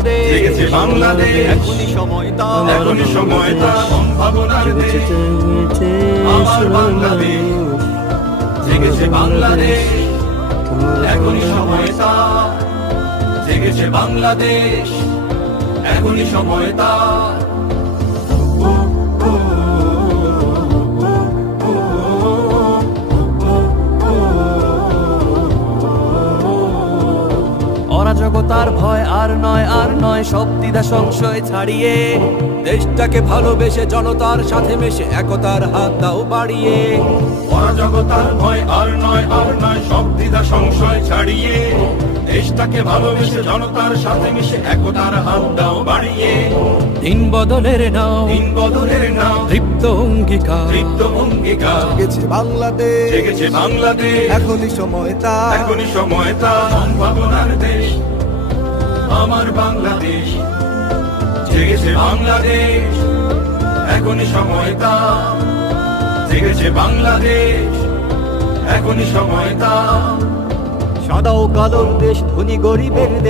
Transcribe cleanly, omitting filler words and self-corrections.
বাংলাদেশ, জেগেছে বাংলাদেশ, এখনই সময় তার, এখনই সময় তার, সম্ভাবনার দেশ আমার বাংলাদেশ। জেগেছে বাংলাদেশ, এখনই সময় তার, জেগেছে বাংলাদেশ, এখনই সময় তার। অরাজকতার ভয় আর নয়, আর নয়, সব দ্বিধা সংশয় ছাড়িয়ে দেশটাকে ভালোবেসে জনতার সাথে মিশে একতার হাত দাও বাড়িয়ে। অরাজকতার ভয় আর নয়, আর নয়, সব দ্বিধা সংশয় ছাড়িয়ে দেশটাকে ভালোবেসে জনতার সাথে মিশে একতার হাত দাও বাড়িয়ে। দিন বদলের নাও, দিন বদলের নাও, তৃপ্ত অঙ্গীকার, তৃপ্ত অঙ্গীকার। জেগেছে বাংলাদেশ, জেগেছে বাংলাদেশ, এখনই সময় তার, এখনই সময় তার, সম্ভাবনার দেশ আমার বাংলাদেশ। জেগেছে বাংলাদেশ, এখনই সময় তার, জেগেছে বাংলাদেশ, এখনই সময় তার। সাদা ও কালোর দেশ, ধনী গরিবের দেশ।